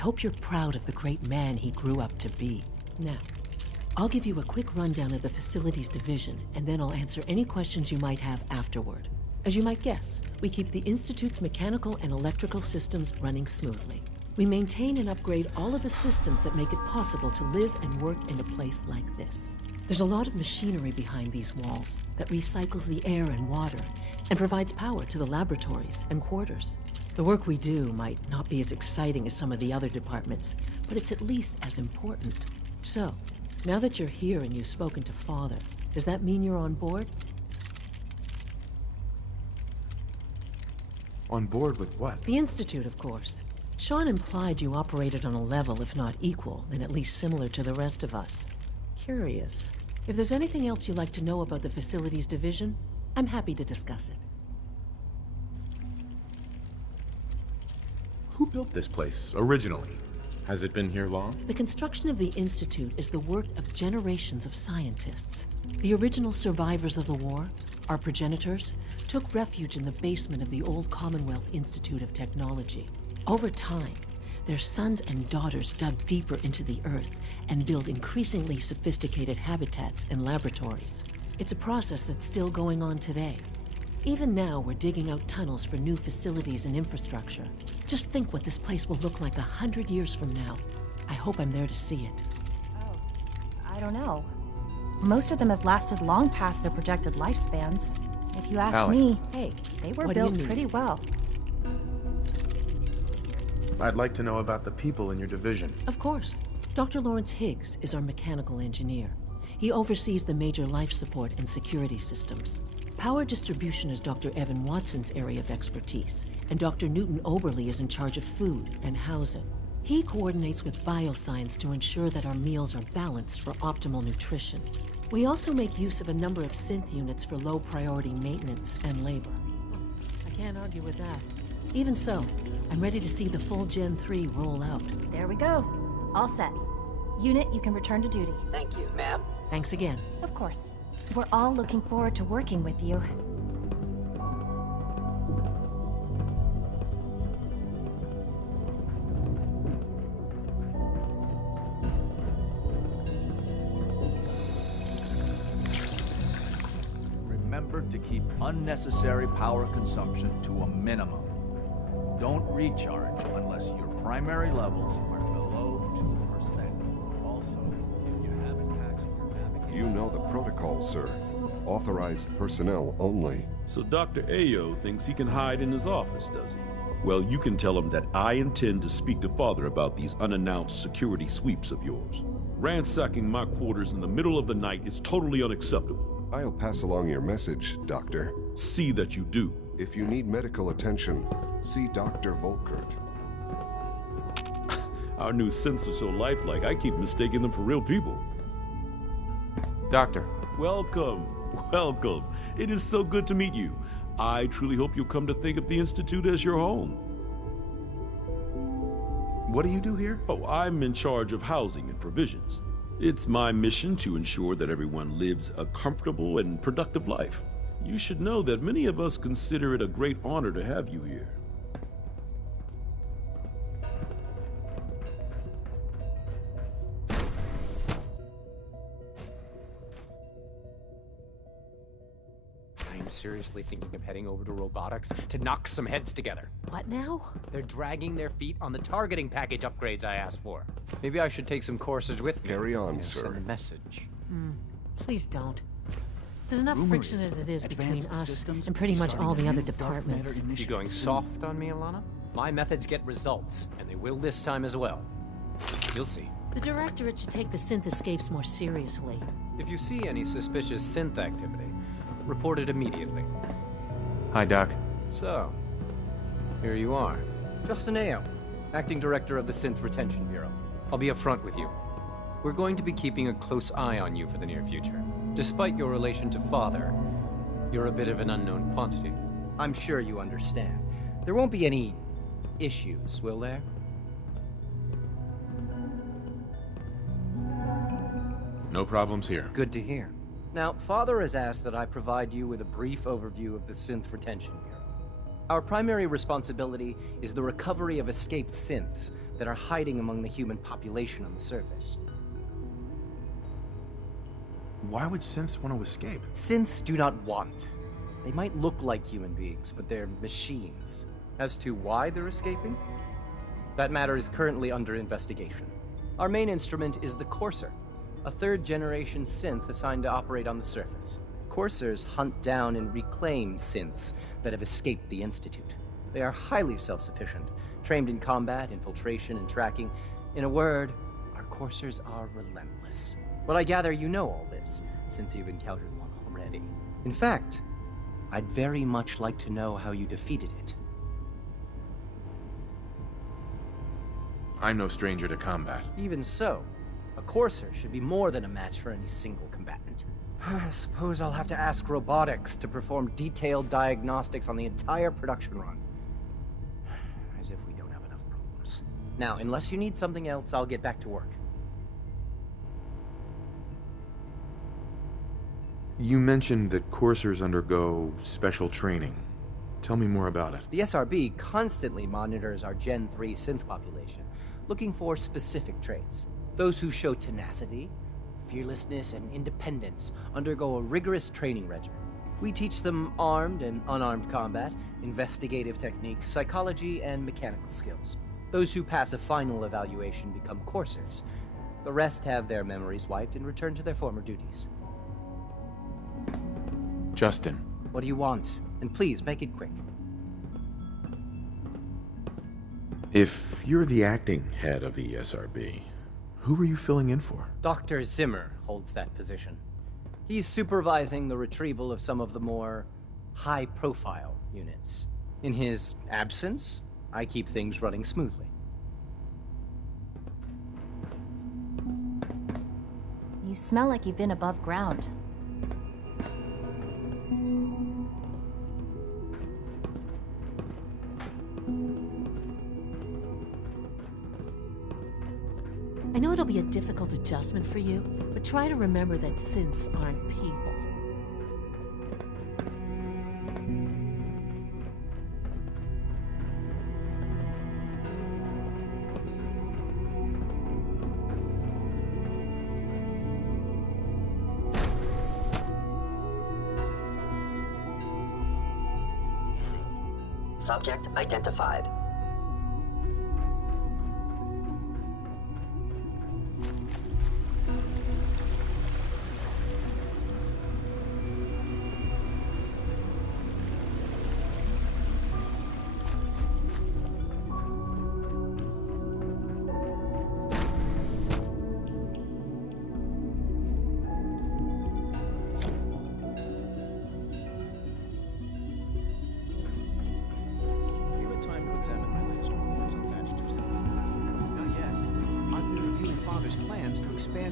hope you're proud of the great man he grew up to be. Now, I'll give you a quick rundown of the facilities division, and then I'll answer any questions you might have afterward. As you might guess, we keep the Institute's mechanical and electrical systems running smoothly. We maintain and upgrade all of the systems that make it possible to live and work in a place like this. There's a lot of machinery behind these walls that recycles the air and water and provides power to the laboratories and quarters. The work we do might not be as exciting as some of the other departments, but it's at least as important. So, now that you're here and you've spoken to Father, does that mean you're on board? On board with what? The Institute, of course. Sean implied you operated on a level, if not equal, then at least similar to the rest of us. Curious. If there's anything else you'd like to know about the Facilities Division, I'm happy to discuss it. Who built this place, originally? Has it been here long? The construction of the Institute is the work of generations of scientists. The original survivors of the war, our progenitors, took refuge in the basement of the old Commonwealth Institute of Technology. Over time, their sons and daughters dug deeper into the earth and built increasingly sophisticated habitats and laboratories. It's a process that's still going on today. Even now, we're digging out tunnels for new facilities and infrastructure. Just think what this place will look like 100 years from now. I hope I'm there to see it. Oh, I don't know. Most of them have lasted long past their projected lifespans. If you ask me, Hey, they were what do you built mean? pretty well. I'd like to know about the people in your division. Of course. Dr. Lawrence Higgs is our mechanical engineer. He oversees the major life support and security systems. Power distribution is Dr. Evan Watson's area of expertise, and Dr. Newton Oberly is in charge of food and housing. He coordinates with bioscience to ensure that our meals are balanced for optimal nutrition. We also make use of a number of synth units for low-priority maintenance and labor. I can't argue with that. Even so, I'm ready to see the full Gen 3 roll out. There we go. All set. Unit, you can return to duty. Thank you, ma'am. Thanks again. Of course. We're all looking forward to working with you. Remember to keep unnecessary power consumption to a minimum. Don't recharge unless your primary levels are below 2%. Also, if you have attacks on your navigation... You know the protocol, sir. Authorized personnel only. So Dr. Ayo thinks he can hide in his office, does he? Well, you can tell him that I intend to speak to Father about these unannounced security sweeps of yours. Ransacking my quarters in the middle of the night is totally unacceptable. I'll pass along your message, Doctor. See that you do. If you need medical attention, see Dr. Volkert. Our new synths are so lifelike, I keep mistaking them for real people. Doctor. Welcome. Welcome. It is so good to meet you. I truly hope you'll come to think of the Institute as your home. What do you do here? Oh, I'm in charge of housing and provisions. It's my mission to ensure that everyone lives a comfortable and productive life. You should know that many of us consider it a great honor to have you here. I'm seriously thinking of heading over to robotics to knock some heads together. What now? They're dragging their feet on the targeting package upgrades I asked for. Maybe I should take some courses with me. Carry on, and sir. send a message. Please don't. There's enough Rumor friction is as it is between advanced us systems and pretty much starting all a the other new dark departments. matter You initiative going soon. soft on me, Alana? My methods get results, and they will this time as well. You'll see. The Directorate should take the synth escapes more seriously. If you see any suspicious synth activity, report it immediately. Hi, Doc. So, here you are. Justin Ayo, Acting Director of the Synth Retention Bureau. I'll be upfront with you. We're going to be keeping a close eye on you for the near future. Despite your relation to Father, you're a bit of an unknown quantity. I'm sure you understand. There won't be any issues, will there? No problems here. Good to hear. Now, Father has asked that I provide you with a brief overview of the Synth Retention Bureau. Our primary responsibility is the recovery of escaped synths that are hiding among the human population on the surface. Why would synths want to escape? Synths do not want. They might look like human beings, but they're machines. As to why they're escaping? That matter is currently under investigation. Our main instrument is the Courser, a third-generation synth assigned to operate on the surface. Coursers hunt down and reclaim synths that have escaped the Institute. They are highly self-sufficient, trained in combat, infiltration, and tracking. In a word, our Coursers are relentless. But I gather you know all this, since you've encountered one already. In fact, I'd very much like to know how you defeated it. I'm no stranger to combat. Even so, a Courser should be more than a match for any single combatant. I suppose I'll have to ask robotics to perform detailed diagnostics on the entire production run. As if we don't have enough problems. Now, unless you need something else, I'll get back to work. You mentioned that coursers undergo special training. Tell me more about it. The SRB constantly monitors our Gen 3 synth population, looking for specific traits. Those who show tenacity, fearlessness, and independence undergo a rigorous training regimen. We teach them armed and unarmed combat, investigative techniques, psychology, and mechanical skills. Those who pass a final evaluation become coursers. The rest have their memories wiped and return to their former duties. Justin. What do you want? And please, make it quick. If you're the acting head of the SRB, who are you filling in for? Dr. Zimmer holds that position. He's supervising the retrieval of some of the more high-profile units. In his absence, I keep things running smoothly. You smell like you've been above ground. I know it'll be a difficult adjustment for you, but try to remember that synths aren't people. Subject identified.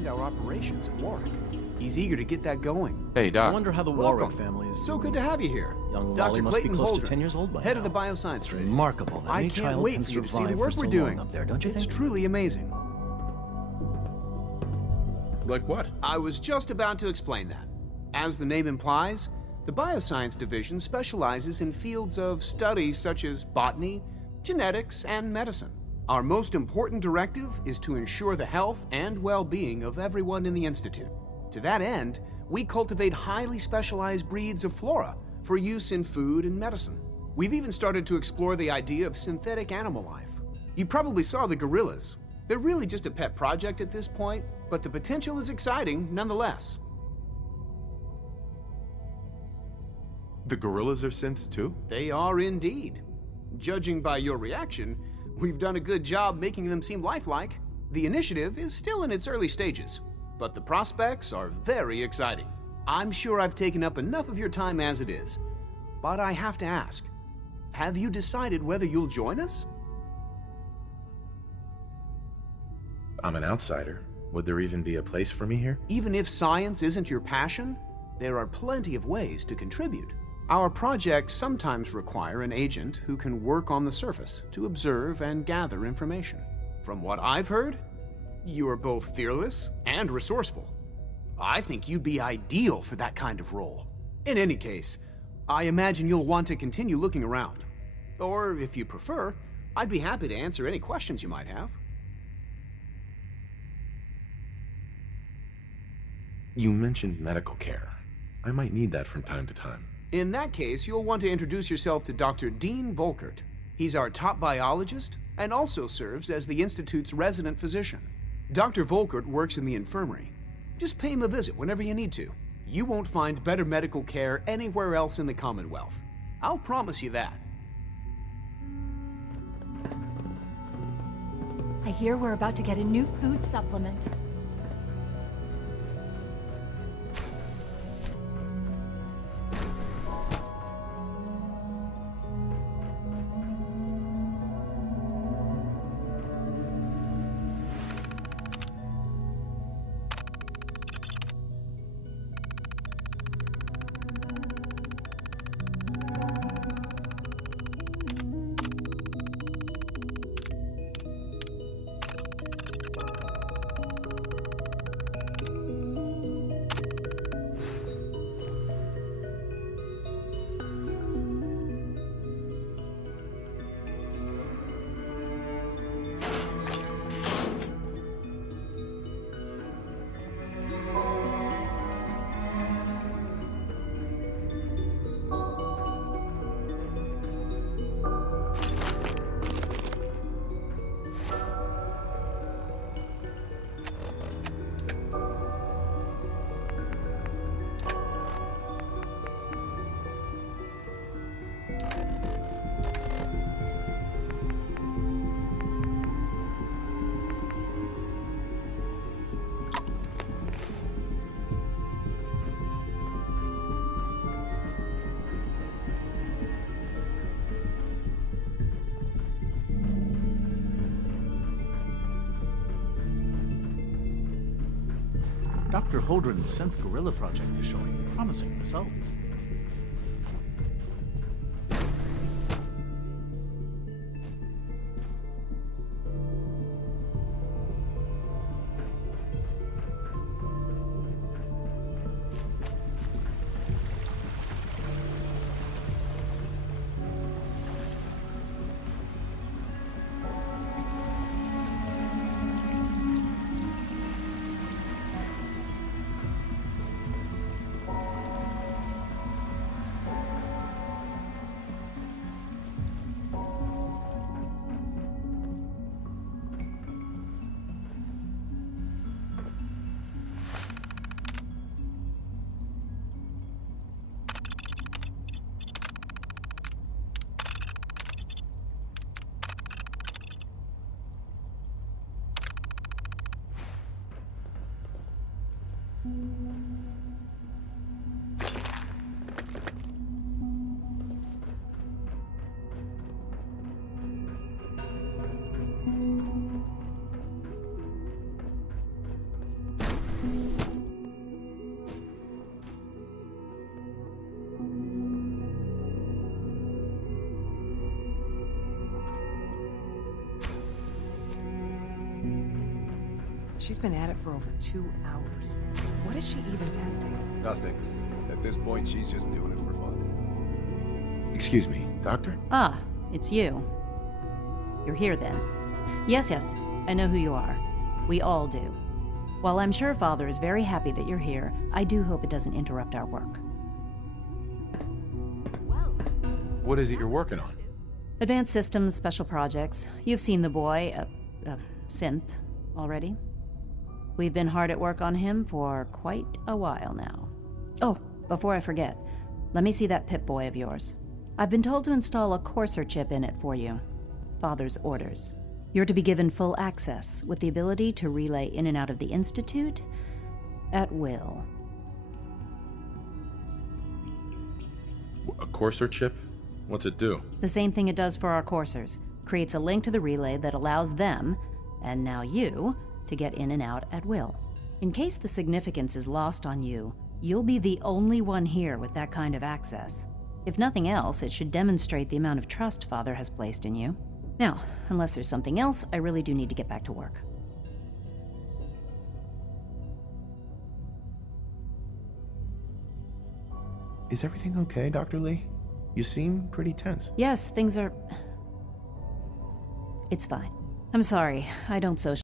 Our operations at Warwick. He's eager to get that going. Hey, Doc. I wonder how the Warwick family is. So good to have you here. Young Dr. Lolly must be Leighton close Holder, to 10 years old by head now. of the bioscience trade. Remarkable that I any can't child wait can for you to see the survive work for we're so doing long up there, don't you It's think? truly amazing. Like what? I was just about to explain that. As the name implies, the Bioscience Division specializes in fields of study such as botany, genetics, and medicine. Our most important directive is to ensure the health and well-being of everyone in the Institute. To that end, we cultivate highly specialized breeds of flora for use in food and medicine. We've even started to explore the idea of synthetic animal life. You probably saw the gorillas. They're really just a pet project at this point, but the potential is exciting nonetheless. The gorillas are synths too? They are indeed. Judging by your reaction, we've done a good job making them seem lifelike. The initiative is still in its early stages, but the prospects are very exciting. I'm sure I've taken up enough of your time as it is, but I have to ask, have you decided whether you'll join us? I'm an outsider. Would there even be a place for me here? Even if science isn't your passion, there are plenty of ways to contribute. Our projects sometimes require an agent who can work on the surface to observe and gather information. From what I've heard, you are both fearless and resourceful. I think you'd be ideal for that kind of role. In any case, I imagine you'll want to continue looking around. Or, if you prefer, I'd be happy to answer any questions you might have. You mentioned medical care. I might need that from time to time. In that case, you'll want to introduce yourself to Dr. Dean Volkert. He's our top biologist and also serves as the Institute's resident physician. Dr. Volkert works in the infirmary. Just pay him a visit whenever you need to. You won't find better medical care anywhere else in the Commonwealth. I'll promise you that. I hear we're about to get a new food supplement. Dr. Holdren's Synth Gorilla project is showing promising results. She's been at it for over 2 hours. What is she even testing? Nothing. At this point, she's just doing it for fun. Excuse me, Doctor? Ah, it's you. You're here then. Yes, I know who you are. We all do. While I'm sure Father is very happy that you're here, I do hope it doesn't interrupt our work. What is it you're working on? Advanced Systems Special Projects. You've seen the boy, Synth, already. We've been hard at work on him for quite a while now. Oh, before I forget, let me see that Pip-Boy of yours. I've been told to install a courser chip in it for you. Father's orders. You're to be given full access, with the ability to relay in and out of the Institute at will. A courser chip? What's it do? The same thing it does for our coursers. Creates a link to the relay that allows them, and now you, to get in and out at will. In case the significance is lost on you, you'll be the only one here with that kind of access. If nothing else, it should demonstrate the amount of trust Father has placed in you. Now, unless there's something else, I really do need to get back to work. Is everything okay, Dr. Lee? You seem pretty tense. Yes, things are... It's fine. I'm sorry, I don't social.